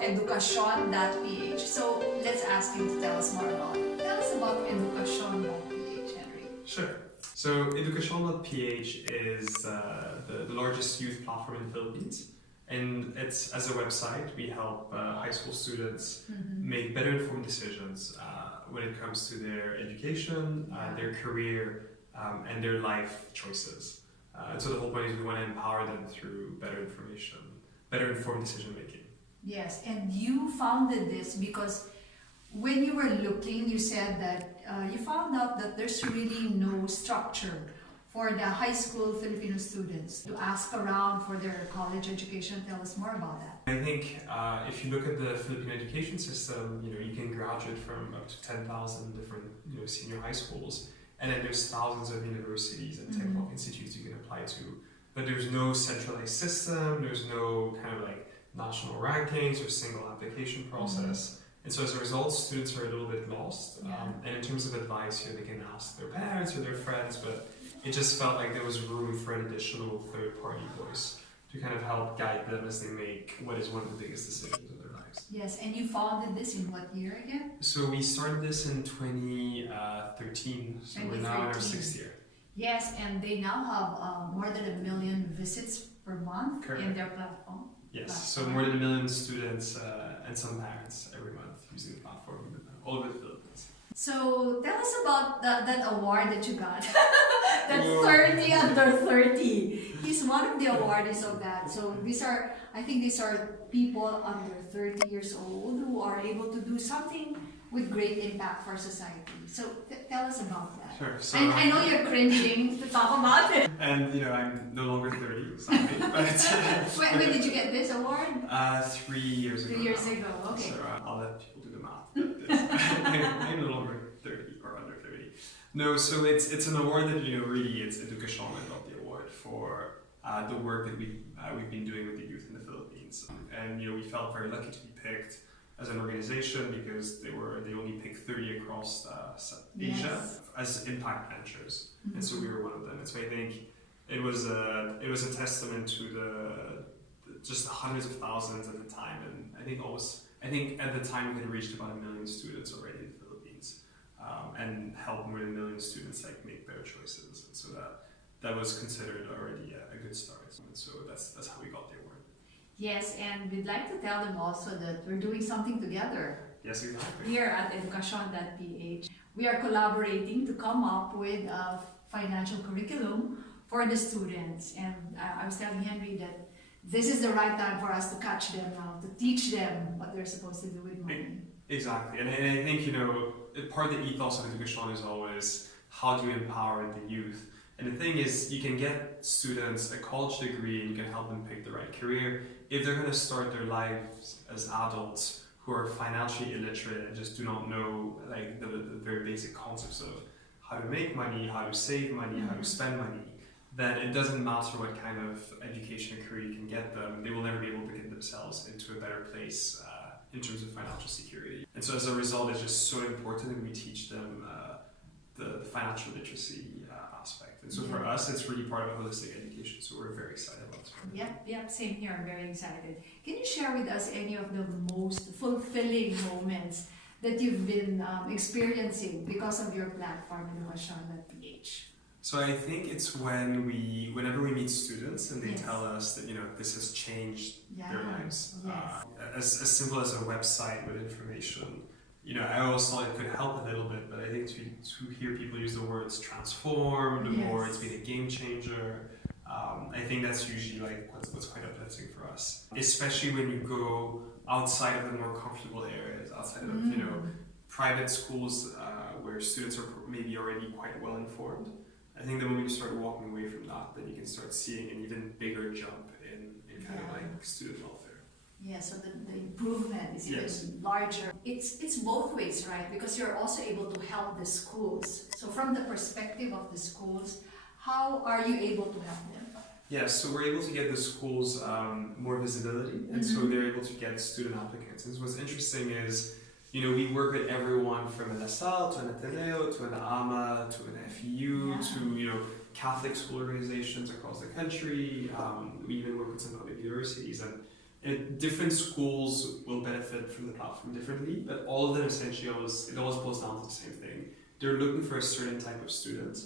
FQwentuhan.ph. So let's ask him to tell us more about it. Tell us about Edukasyon.ph, Henry. Sure. So Edukasyon.ph is the largest youth platform in the Philippines. And it's, as a website, we help high school students make better informed decisions when it comes to their education, their career, and their life choices. And so the whole point is we want to empower them through better information, better informed decision making. Yes, and you founded this because when you were looking, you said that you found out that there's really no structure for the high school Filipino students to ask around for their college education. Tell us more about that. I think if you look at the Philippine education system, you can graduate from up to 10,000 different senior high schools, and then there's thousands of universities and technical institutes you can apply to. But there's no centralized system, there's no kind of like national rankings or single application process. And so as a result, students are a little bit lost. And in terms of advice, they can ask their parents or their friends, but it just felt like there was room for an additional third-party voice to kind of help guide them as they make what is one of the biggest decisions of their lives. Yes, and you founded this in what year again? So we started this in 2013, so we're now in our 6th year. Yes, and they now have more than 1 million visits per month in their platform. Yes, so more than 1 million students and some parents every month using the platform all over the Philippines. So tell us about that award that you got. That 30 under 30. He's one of the awardees of that. So I think these are people under 30 years old who are able to do something with great impact for society. So tell us about that. Sure. So, I know you're cringing to talk about it. And I'm no longer 30, sadly. But when did you get this award? 3 years ago. 3 years ago, okay. So I'll let people do the math. I'm no longer 30 or under 30. No, so it's an award that really it's Edukasyon got the award for the work that we've been doing with the youth in the Philippines, and we felt very lucky to be picked as an organization because they only picked 30 across Asia as impact managers, and so we were one of them. And so I think it was a testament to just the hundreds of thousands at the time, and I think at the time we had reached about 1 million students already in the Philippines, and helped more than 1 million students make better choices. And so that was considered already a good start. And so that's how we got the award. Yes, and we'd like to tell them also that we're doing something together. Yes, exactly. Here at Edukasyon.ph, we are collaborating to come up with a financial curriculum for the students. And I was telling Henry that this is the right time for us to catch them now, to teach them what they're supposed to do with money. Exactly, and I think part of the ethos of Edukasyon is always how do you empower the youth. And the thing is, you can get students a college degree and you can help them pick the right career if they're going to start their lives as adults who are financially illiterate and just do not know the very basic concepts of how to make money, how to save money, how to spend money. Then it doesn't matter what kind of education or career you can get them, they will never be able to get themselves into a better place in terms of financial security. And so as a result, it's just so important that we teach them the financial literacy aspect. And so for us, it's really part of a holistic education, so we're very excited about this. Yep, same here, I'm very excited. Can you share with us any of the most fulfilling moments that you've been experiencing because of your platform, Edukasyon.ph? So I think it's whenever we meet students and they tell us that this has changed their lives. As simple as a website with information. I always thought it could help a little bit, but I think to hear people use the words transformed or it's been a game changer, I think that's usually what's quite uplifting for us. Especially when you go outside of the more comfortable areas, outside of private schools where students are maybe already quite well informed. I think that when you start walking away from that, then you can start seeing an even bigger jump in kind of student welfare. Yeah, so the improvement is even larger. It's both ways, right? Because you're also able to help the schools. So from the perspective of the schools, how are you able to help them? Yes, so we're able to get the schools more visibility, and so they're able to get student applicants. And so what's interesting is, we work with everyone from an LaSalle to an Ateneo to an AMA to an FEU to Catholic school organizations across the country. We even work with some public universities, and different schools will benefit from the platform differently, but all of them essentially it always boils down to the same thing. They're looking for a certain type of student,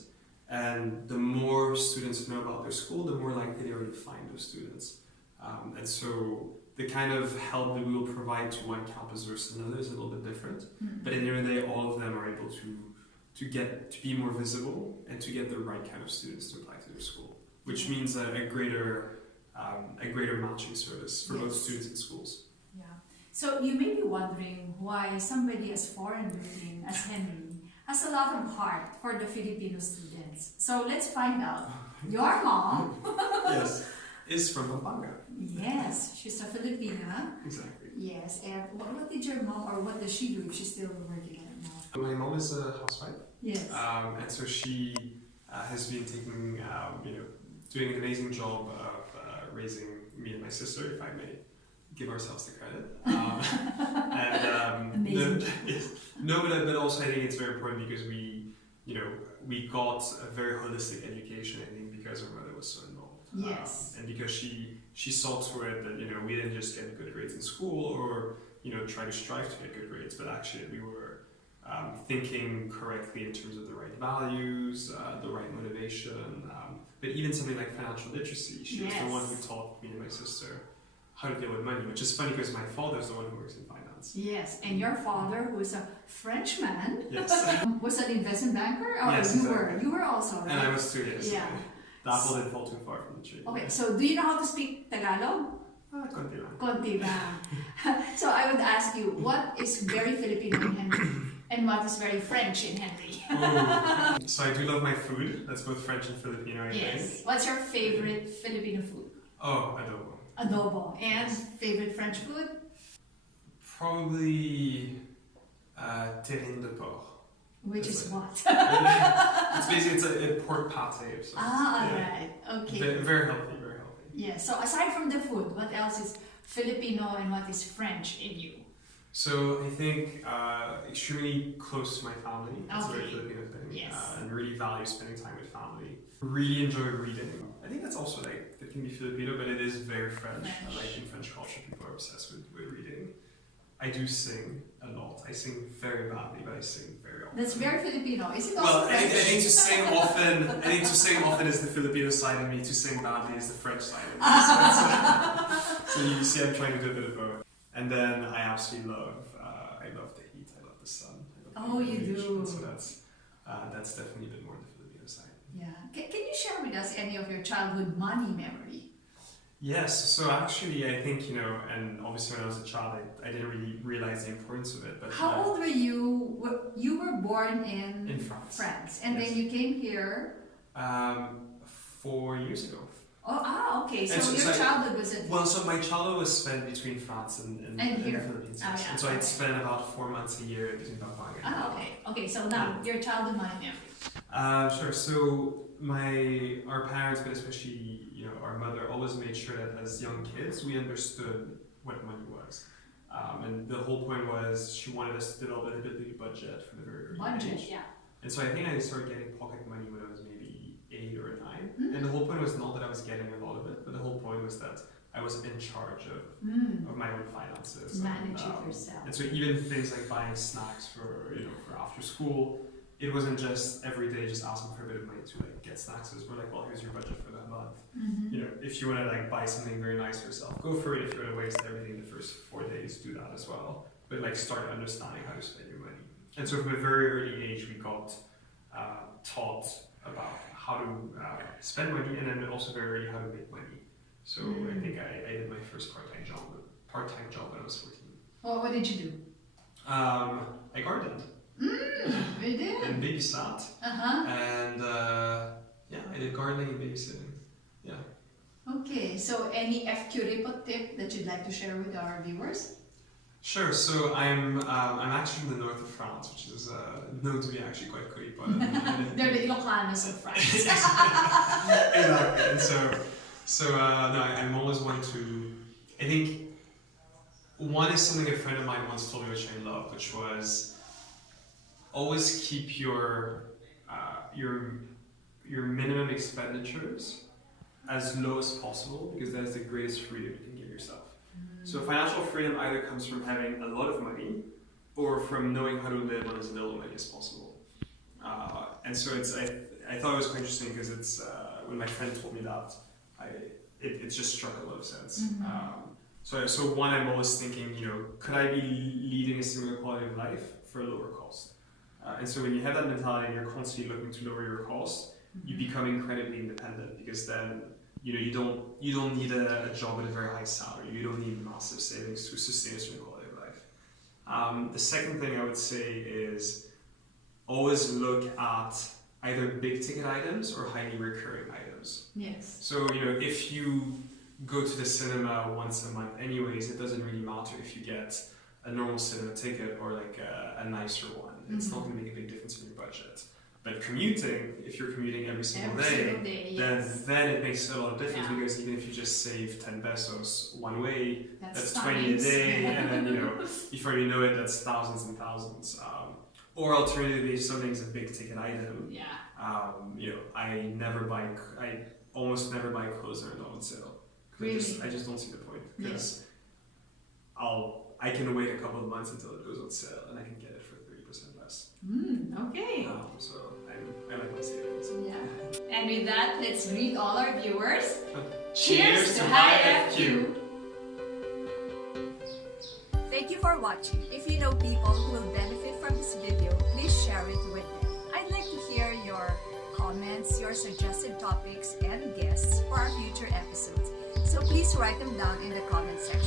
and the more students know about their school, the more likely they are to find those students. And so the kind of help that we will provide to one campus versus another is a little bit different. But in the end of the day, all of them are able to be more visible and to get the right kind of students to apply to their school, which means a greater matching service for both students and schools. Yeah. So you may be wondering why somebody as foreign-looking as Henry has a lot of heart for the Filipino students. So let's find out. Your mom, yes, is from Pampanga. Yes, she's a Filipina. Exactly. Yes, and what did your mom, or what does she do if she's still working at it now? My mom is a housewife. Yes. And so she has been taking, doing an amazing job of raising me and my sister, if I may give ourselves the credit. Amazing. But also I think it's very important because we got a very holistic education, I think, because our mother was so involved. Yes. And because she saw to it that, we didn't just get good grades in school or, try to strive to get good grades, but actually we were thinking correctly in terms of the right values, the right motivation, but even something like financial literacy. She was the one who taught me and my sister how to deal with money, which is funny because my father's the one who works in finance. Yes, and your father, who is a Frenchman, yes. was an investment banker? Or yes, you were also, right? And I was too, yes. Yeah. The apple didn't fall too far from the tree. Okay, so do you know how to speak Tagalog? Konti lang. Konti lang. So I would ask you, what is very Filipino in Henry? And what is very French in Henry? So I do love my food. That's both French and Filipino, I think. What's your favorite Filipino food? Oh, adobo. Adobo. And favorite French food? Probably terrine de porc. Which is what? It's basically a pork pate of sorts. Alright. Okay. Very healthy, very healthy. Yeah, so aside from the food, what else is Filipino and what is French in you? So I think extremely close to my family. That's a very Okay. Filipino thing. Yes. And really value spending time with family. Really enjoy reading. I think that's also that can be Filipino, but it is very French. Like in French culture, people are obsessed with reading. I do sing a lot. I sing very badly, but I sing very often. That's very Filipino. Is it also Well, I French? think to sing often. I think to sing often is the Filipino side of me. To sing badly is the French side of me. So you see, I'm trying to do a bit of both. And then I absolutely love. I love the heat. I love the sun. I love the you beach. do. So that's definitely a bit more the Filipino side. Yeah. Can you share with us any of your childhood money memory? Yes, so actually I think, and obviously when I was a child, I didn't really realize the importance of it. But How old were you? You were born in France. And Yes. then you came here? 4 years ago. Oh, okay. So, And your childhood was in... Well, so my childhood was spent between France and the here. Philippines. Oh, yeah. And so I'd spent about 4 months a year between Pampanga and okay. Okay, so now, your childhood money memory. Sure. So our parents, but especially our mother, always made sure that as young kids we understood what money was, and the whole point was she wanted us to develop a bit budget from the very early age. Yeah. And so I think I started getting pocket money when I was maybe 8 or 9, and the whole point was not that I was getting a lot of it, but the whole point was that I was in charge of my own finances. Manage it yourself. And so even things like buying snacks for after school. It wasn't just every day just asking for a bit of money to get snacks. It was more like, well, here's your budget for that month. If you want to buy something very nice for yourself, go for it. If you want to waste everything the first 4 days, do that as well. But start understanding how to spend your money. And so from a very early age, we got taught about how to spend money, and then also very early how to make money. So I think I did my first part-time job when I was 14. Well, what did you do? I gardened. We did? And babysat. And I did gardening and babysitting. Yeah. Okay, so any FQ report tip that you'd like to share with our viewers? Sure. So I'm actually in the north of France, which is known to be actually quite creepy. They're the Ilocanos of France. Exactly. And so I'm always one to. I think one is something a friend of mine once told me, which I love, which was always keep your minimum expenditures as low as possible, because that is the greatest freedom you can give yourself. So financial freedom either comes from having a lot of money or from knowing how to live on as little money as possible. And so I thought it was quite interesting because it's when my friend told me that, it just struck a lot of sense. So one, I'm always thinking, could I be leading a similar quality of life for a lower cost? And so when you have that mentality and you're constantly looking to lower your cost, you become incredibly independent, because then you don't need a job at a very high salary. You don't need massive savings to sustain a certain quality of life. The second thing I would say is always look at either big ticket items or highly recurring items. Yes. So if you go to the cinema once a month anyways, it doesn't really matter if you get a normal cinema ticket or like a nicer one. It's not going to make a big difference in your budget. But commuting, if you're commuting every single day, yes. then it makes a lot of difference, because even if you just save 10 pesos one way, that's 20 a day, and then before you know it, that's thousands and thousands. Or alternatively, if something's a big ticket item, I almost never buy clothes that are not on sale. Really? I just don't see the point, because I can wait a couple of months until it goes on sale, and I can get it for 30% less. Okay. So I like my savings. Yeah. And with that, let's greet all our viewers. Cheers to high FQ! Thank you for watching. If you know people who will benefit from this video, please share it with them. I'd like to hear your comments, your suggested topics, and guests for our future episodes. So please write them down in the comment section.